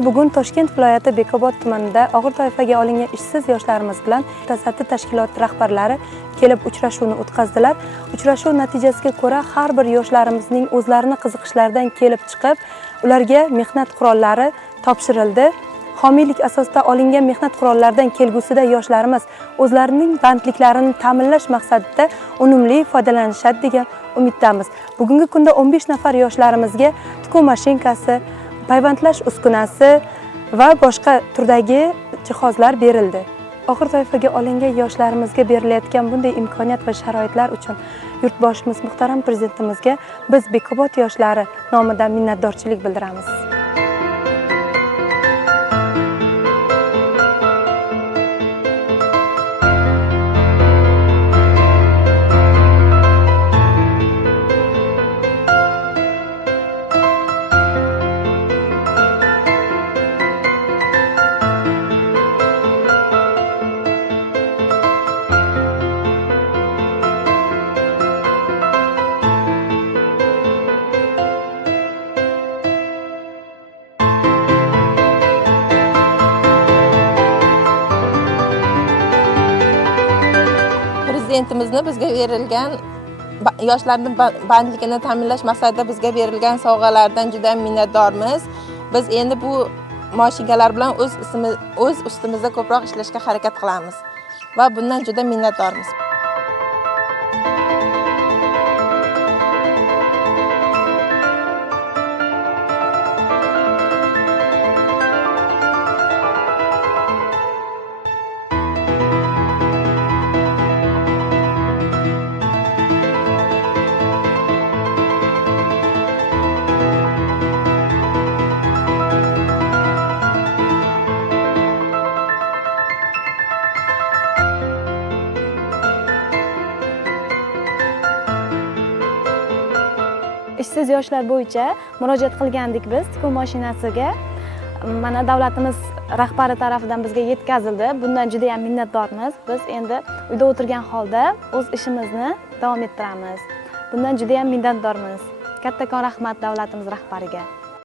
Mana bugun Toshkent viloyati Bekobod tumanida og'ir toifaga olingan ishsiz yoshlarimiz bilan mutasaddi tashkilot rahbarlari kelib uchrashuvni o'tkazdilar. Uchrashuv natijasiga ko'ra har bir yoshlarimizning o'zlarini qiziqishlaridan kelib chiqib, ularga mehnat qurollari topshirildi. Homiylik asosida olingan mehnat qurollaridan kelgusida yoshlarimiz o'zlarining bandliklarini ta'minlash maqsadida unumli foydalanishadi degan umiddamiz. Bugungi kunda 15 nafar yoshlarimizga tikuv mashinkasi, payvandlash uskunasi va boshqa turdagi jihozlar berildi. Og'ir toifaga olingan yoshlarimizga berilayotgan bunday imkoniyat va sharoitlar uchun yurtboshimiz muhtaram prezidentimizga biz Bekobod yoshlari nomidan minnatdorchilik bildiramiz. Prezidentimizni bizga berilgan yoshlarning bandligini ta'minlash maqsadida bizga berilgan sovg'alardan juda minnatdormiz. Biz endi bu mashinalar bilan o'z ustimizda ko'proq ishlashga harakat qilamiz va bundan juda minnatdormiz. Ishsiz yoshlar bo'yicha murojaat qilgandik biz tikuv mashinasiga. Mana davlatimiz rahbari tomonidan bizga yetkazildi. Bundan juda ham minnatdormiz. Biz endi uyda o'tirgan holda o'z ishimizni davom ettiramiz. Bundan juda ham minnatdormiz. Kattakon rahmat davlatimiz rahbariga.